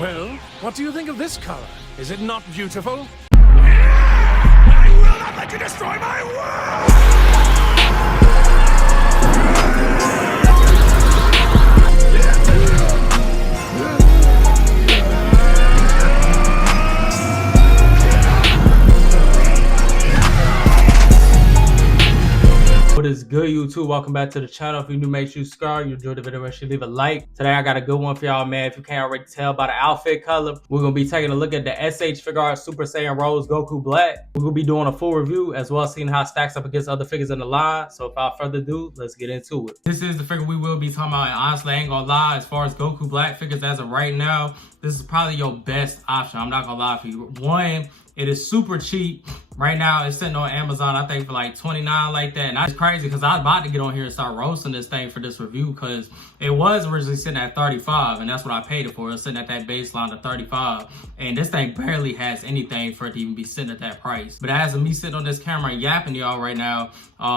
Well, what do you think of this color? Is it not beautiful? I will not let you destroy my world! What is good, YouTube? Welcome back to the channel. If you're new, make sure you subscribe. You enjoyed the video, make sure you leave a like. Today I got a good one for y'all, man. If you can't already tell by the outfit color, we're gonna be taking a look at the SH Figuarts Super Saiyan Rose Goku Black. We're gonna be doing a full review as well as seeing how it stacks up against other figures in the line. So without further ado, let's get into it. This is the figure we will be talking about, and honestly, I ain't gonna lie, as far as Goku Black figures as of right now, this is probably your best option. I'm not gonna lie for you. One, it is super cheap. Right now, it's sitting on Amazon, I think, for like $29 like that. And that's crazy because I was about to get on here and start roasting this thing for this review because it was originally sitting at $35, and that's what I paid it for. It was sitting at that baseline of $35. And this thing barely has anything for it to even be sitting at that price. But as of me sitting on this camera and yapping to y'all right now,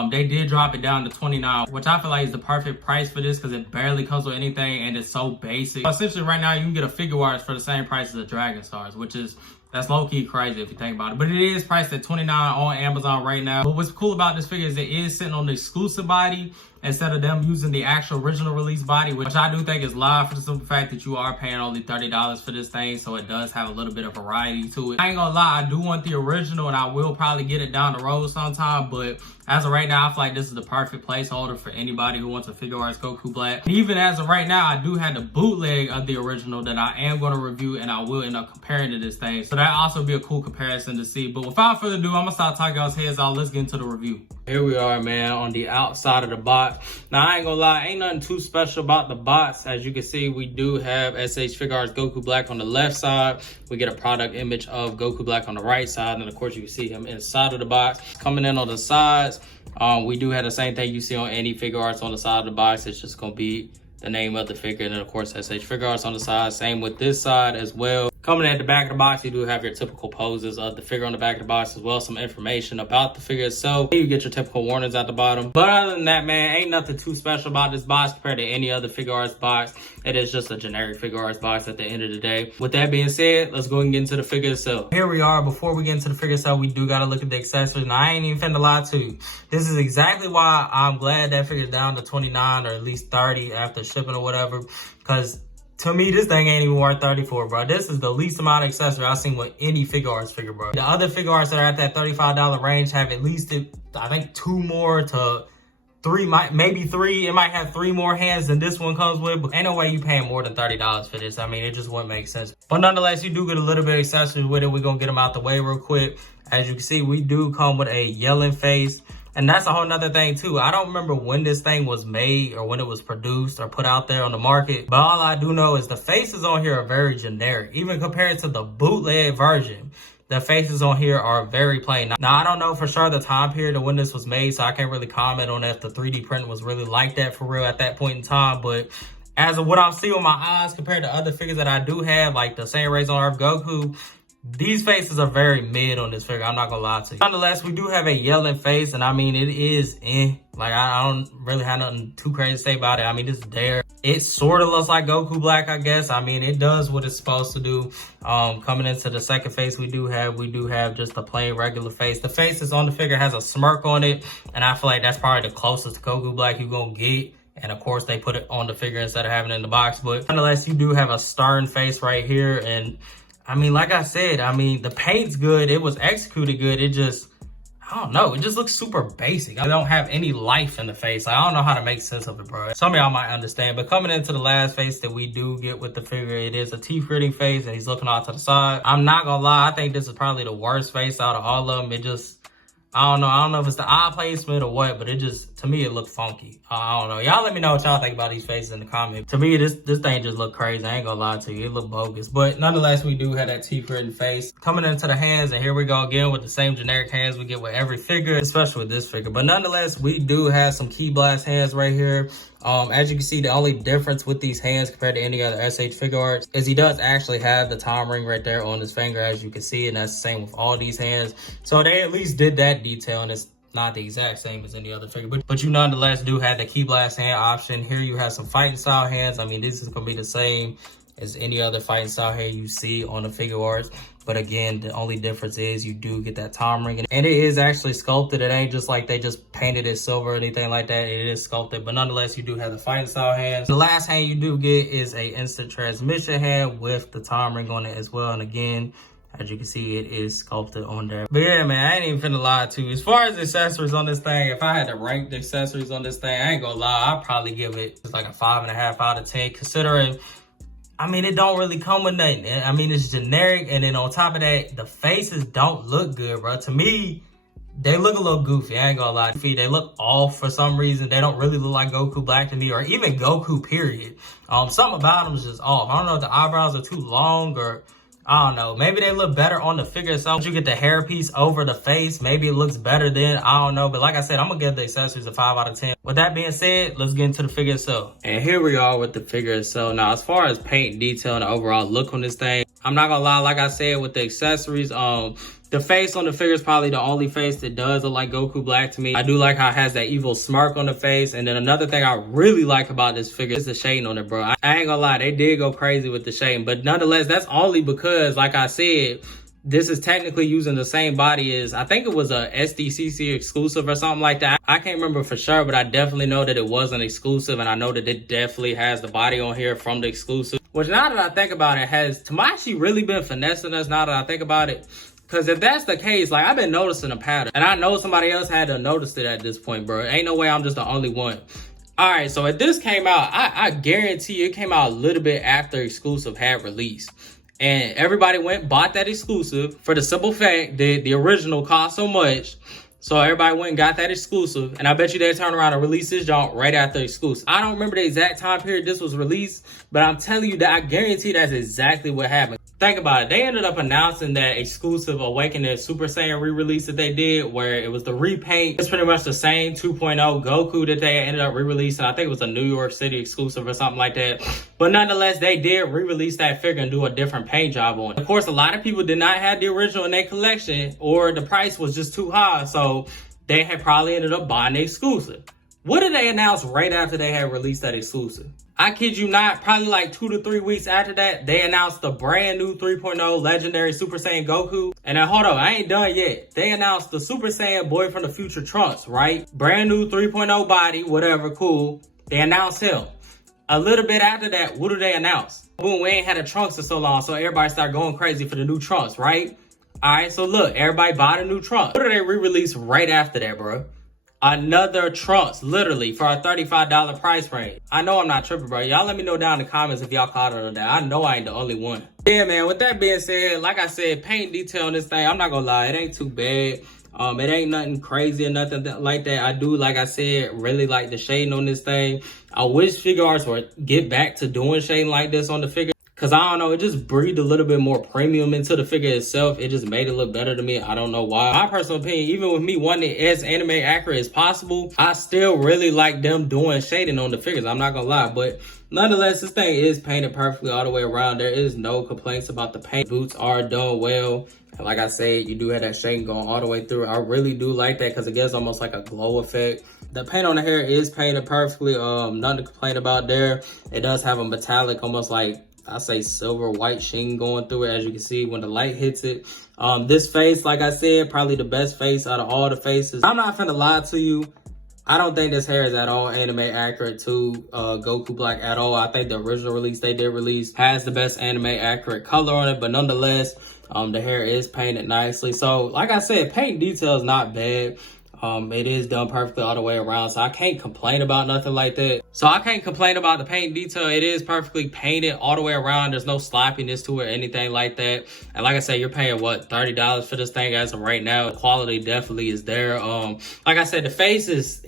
they did drop it down to $29, which I feel like is the perfect price for this because it barely comes with anything and it's so basic. Essentially, right now, you can get a Figuarts for the same price as a Dragon Stars, which is... that's low-key crazy if you think about it. But it is priced at $29 on Amazon right now. But what's cool about this figure is it is sitting on the exclusive body instead of them using the actual original release body, which I do think is live for the simple fact that you are paying only $30 for this thing. So it does have a little bit of variety to it. I ain't gonna lie, I do want the original and I will probably get it down the road sometime. But as of right now, I feel like this is the perfect placeholder for anybody who wants a Figuarts Goku Black. And even as of right now, I do have the bootleg of the original that I am going to review and I will end up comparing to this thing. So that also be a cool comparison to see. But without further ado, I'm going to start talking y'all's heads off. Let's get into the review. Here we are, man, on the outside of the box. Now, I ain't gonna lie, ain't nothing too special about the box. As you can see, we do have SH Figuarts Goku Black on the left side. We get a product image of Goku Black on the right side. And of course, you can see him inside of the box. Coming in on the sides, we do have the same thing you see on any Figuarts on the side of the box. It's just gonna be the name of the figure. And then, of course, SH Figuarts on the side. Same with this side as well. Coming at the back of the box, you do have your typical poses of the figure on the back of the box, as well as some information about the figure itself. You get your typical warnings at the bottom. But other than that, man, ain't nothing too special about this box compared to any other Figuarts box. It is just a generic Figuarts box at the end of the day. With that being said, let's go and get into the figure itself. Here we are. Before we get into the figure itself, we do got to look at the accessories. And I ain't even finna lie to you. This is exactly why I'm glad that figure's down to $29 or at least $30 after shipping or whatever. Because to me, this thing ain't even worth $34, bro. This is the least amount of accessory I've seen with any Figuarts figure, bro. The other Figuarts that are at that $35 range have at least, I think, 2 more to 3, maybe 3. It might have 3 more hands than this one comes with, but ain't no way you paying more than $30 for this. I mean, it just wouldn't make sense. But nonetheless, you do get a little bit of accessories with it. We're going to get them out the way real quick. As you can see, we do come with a yelling face. And that's a whole nother thing too. I don't remember when this thing was made or when it was produced or put out there on the market. But all I do know is the faces on here are very generic. Even compared to the bootleg version, the faces on here are very plain. Now, I don't know for sure the time period of when this was made, so I can't really comment on if the 3D print was really like that for real at that point in time. But as of what I'm seeing with my eyes compared to other figures that I do have, like the Saiyan Raised on Earth Goku, these faces are very mid on this figure. I'm not gonna lie to you. Nonetheless, we do have a yelling face, and I mean, it is like, I don't really have nothing too crazy to say about it. I mean, it's there. It sort of looks like Goku Black, I guess. I mean, it does what it's supposed to do. Coming into the second face we do have just a plain regular face. The face that's on the figure has a smirk on it, and I feel like that's probably the closest to Goku Black you're gonna get. And of course, they put it on the figure instead of having it in the box. But nonetheless, you do have a stern face right here, and I mean, like I said, I mean, the paint's good. It was executed good. It just, I don't know. It just looks super basic. I don't have any life in the face. I don't know how to make sense of it, bro. Some of y'all might understand. But coming into the last face that we do get with the figure, it is a teeth-gritting face, and he's looking off to the side. I'm not gonna lie. I think this is probably the worst face out of all of them. It just, I don't know. I don't know if it's the eye placement or what, but it just, to me, it looked funky. I don't know. Y'all let me know what y'all think about these faces in the comments. To me, this thing just looked crazy. I ain't gonna lie to you. It looked bogus. But nonetheless, we do have that teeth-written face. Coming into the hands, and here we go again with the same generic hands we get with every figure, especially with this figure. But nonetheless, we do have some key blast hands right here. As you can see, the only difference with these hands compared to any other SH Figuarts is he does actually have the time ring right there on his finger, as you can see, and that's the same with all these hands. So they at least did that detail, and it's not the exact same as any other figure, but you nonetheless do have the key blast hand option. Here you have some fighting style hands. I mean, this is gonna be the same as any other fighting style hair you see on the Figuarts. But again, the only difference is you do get that tom ring. And it is actually sculpted. It ain't just like they just painted it silver or anything like that. It is sculpted. But nonetheless, you do have the fighting style hands. The last hand you do get is a instant transmission hand with the tom ring on it as well. And again, as you can see, it is sculpted on there. But yeah, man, I ain't even finna lie to you. As far as accessories on this thing, if I had to rank the accessories on this thing, I ain't gonna lie, I'd probably give it just like a 5.5 out of 10, considering, I mean, it don't really come with nothing. I mean, it's generic, and then on top of that, the faces don't look good, bro. To me, they look a little goofy, I ain't gonna lie. They look off for some reason. They don't really look like Goku Black to me, or even Goku, period. Something about them is just off. I don't know if the eyebrows are too long, or I don't know. Maybe they look better on the figure itself. You get the hairpiece over the face. Maybe it looks better then. I don't know. But like I said, I'm going to give the accessories a 5 out of 10. With that being said, let's get into the figure itself. And here we are with the figure itself. Now, as far as paint detail and the overall look on this thing, I'm not going to lie. Like I said, with the accessories, the face on the figure is probably the only face that does look like Goku Black to me. I do like how it has that evil smirk on the face. And then another thing I really like about this figure is the shading on it, bro. I ain't gonna lie, they did go crazy with the shading. But nonetheless, that's only because, like I said, this is technically using the same body as, I think it was a SDCC exclusive or something like that. I can't remember for sure, but I definitely know that it was an exclusive. And I know that it definitely has the body on here from the exclusive. Which, now that I think about it, has Tamashi really been finessing us now that I think about it? Because if that's the case, like, I've been noticing a pattern. And I know somebody else had to notice it at this point, bro. Ain't no way I'm just the only one. All right, so if this came out, I guarantee you it came out a little bit after exclusive had released. And everybody went bought that exclusive for the simple fact that the original cost so much. So everybody went and got that exclusive. And I bet you they turned around and released this junk right after exclusive. I don't remember the exact time period this was released, but I'm telling you that I guarantee that's exactly what happened. Think about it. They ended up announcing that exclusive Awakening Super Saiyan re-release that they did, where it was the repaint. It's pretty much the same 2.0 Goku that they ended up re-releasing. I think it was a New York City exclusive or something like that. But nonetheless, they did re-release that figure and do a different paint job on it. Of course, a lot of people did not have the original in their collection, or the price was just too high. So they had probably ended up buying the exclusive. What did they announce right after they had released that exclusive? I kid you not, probably like 2 to 3 weeks after that, they announced the brand new 3.0 Legendary Super Saiyan Goku. And then hold on, I ain't done yet. They announced the Super Saiyan Boy from the Future Trunks, right? Brand new 3.0 body, whatever, cool. They announced him. A little bit after that, what do they announce? Boom, we ain't had a Trunks in so long, so everybody started going crazy for the new Trunks, right? All right, so look, everybody bought a new Trunks. What do they re-release right after that, bro? Another Trunks, literally, for a $35 price range. I know I'm not tripping, bro. Y'all let me know down in the comments if y'all caught it on that. I know I ain't the only one. Yeah, man, with that being said, like I said, paint detail on this thing, I'm not gonna lie, it ain't too bad. It ain't nothing crazy or nothing like that. I do, like I said, really like the shading on this thing. I wish Figuarts would get back to doing shading like this on the figure. Cause I don't know, it just breathed a little bit more premium into the figure itself. It just made it look better to me. I don't know why. My personal opinion, even with me wanting it as anime accurate as possible, I still really like them doing shading on the figures. I'm not gonna lie, but nonetheless, this thing is painted perfectly all the way around. There is no complaints about the paint. Boots are done well. And like I said, you do have that shading going all the way through. I really do like that because it gives almost like a glow effect. The paint on the hair is painted perfectly. Nothing to complain about there. It does have a metallic, almost like, I say silver white sheen going through it, as you can see when the light hits it. This face, like I said, probably the best face out of all the faces. I'm not finna lie to you. I don't think this hair is at all anime accurate to Goku Black at all. I think the original release they did release has the best anime accurate color on it, but nonetheless, the hair is painted nicely. So like I said, paint detail is not bad. It is done perfectly all the way around, so I can't complain about nothing like that. So I can't complain about the paint detail. It is perfectly painted all the way around. There's no sloppiness to it or anything like that. And like I said, you're paying, what, $30 for this thing as of right now. The quality definitely is there. Like I said, the face is,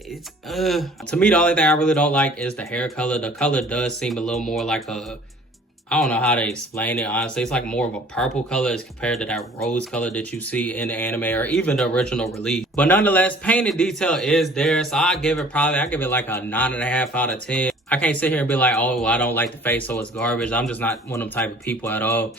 to me, the only thing I really don't like is the hair color. The color does seem a little more like a, I don't know how to explain it, honestly. It's like more of a purple color as compared to that rose color that you see in the anime or even the original release. But nonetheless, painted detail is there. So I give it like a 9.5 out of 10. I can't sit here and be like, oh, I don't like the face, so it's garbage. I'm just not one of them type of people at all.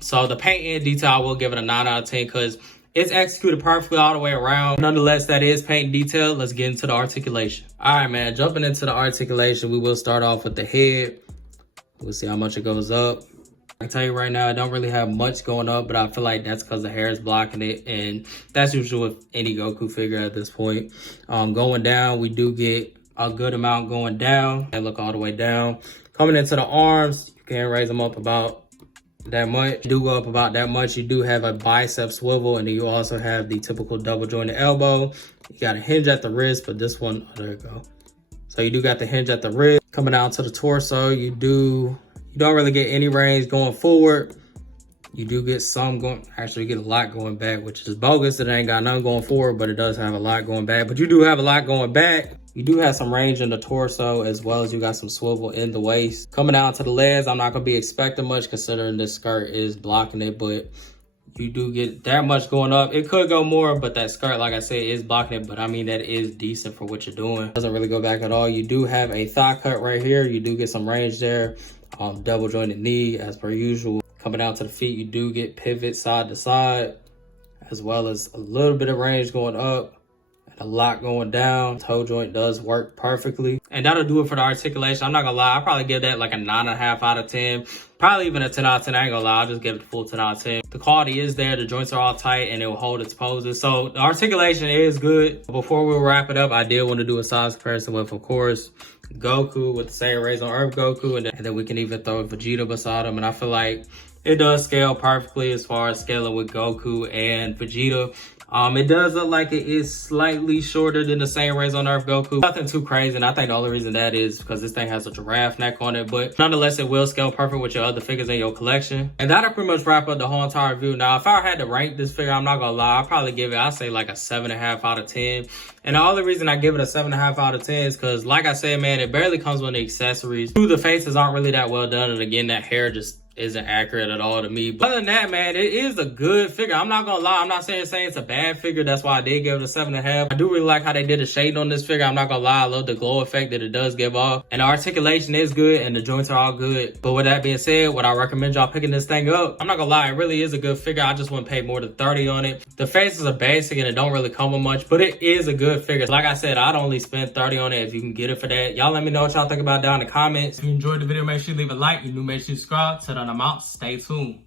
So the paint and detail, I will give it a 9 out of 10 because it's executed perfectly all the way around. Nonetheless, that is paint detail. Let's get into the articulation. All right, man, jumping into the articulation, we will start off with the head. We'll see how much it goes up. I can tell you right now, I don't really have much going up, but I feel like that's because the hair is blocking it, and that's usually with any Goku figure at this point. Going down, we do get a good amount going down. And look all the way down. Coming into the arms, you can raise them up about that much. You do go up about that much. You do have a bicep swivel, and then you also have the typical double jointed elbow. You got a hinge at the wrist, but this one, oh, there you go. So you do got the hinge at the wrist. Coming down to the torso, you don't really get any range going forward. You do get some going, actually you get a lot going back, which is bogus. It ain't got none going forward, but it does have a lot going back. But you do have a lot going back. You do have some range in the torso, as well as you got some swivel in the waist. Coming down to the legs, I'm not gonna be expecting much considering this skirt is blocking it, but you do get that much going up. It could go more, but that skirt, like I said, is blocking it. But I mean, that is decent for what you're doing. Doesn't really go back at all. You do have a thigh cut right here. You do get some range there. Double jointed knee as per usual. Coming down to the feet, you do get pivot side to side, as well as a little bit of range going up and a lot going down. Toe joint does work perfectly, and that'll do it for the articulation. I'm not gonna lie, I'll probably give that like a 9.5 out of 10, probably even a 10 out of 10. I ain't gonna lie, I'll just give it a full 10 out of 10. The quality is there, the joints are all tight, and it will hold its poses, so the articulation is good. Before we wrap it up, I did want to do a size comparison with, of course, Goku, with the same Raise on Earth Goku, and then we can even throw Vegeta beside him, and I feel like it does scale perfectly as far as scaling with Goku and Vegeta. It does look like it is slightly shorter than the same Raise on Earth Goku. Nothing too crazy, and I think the only reason that is because this thing has a giraffe neck on it, but nonetheless, it will scale perfect with your other figures in your collection. And that'll pretty much wrap up the whole entire review. Now, if I had to rank this figure, I'm not gonna lie, I'll probably give it, I'd say like a 7.5 out of 10. And the only reason I give it a 7.5 out of 10 is because, like I said, man, it barely comes with the accessories. The faces aren't really that well done, and again, that hair just isn't accurate at all to me. But other than that, man, it is a good figure. I'm not gonna lie, I'm not saying it's a bad figure. That's why I did give it a 7.5. I do really like how they did the shade on this figure. I'm not gonna lie, I love the glow effect that it does give off, and the articulation is good, and the joints are all good. But with that being said, would I recommend y'all picking this thing up? I'm not gonna lie, it really is a good figure. I just wouldn't pay more than 30 on it. The faces are basic and it don't really come with much, but it is a good figure. Like I said, I'd only spend 30 on it if you can get it for that. Y'all let me know what y'all think about down in the comments. If you enjoyed the video, make sure you leave a like. If you new, make sure you subscribe. Till then, I'm out. Stay tuned.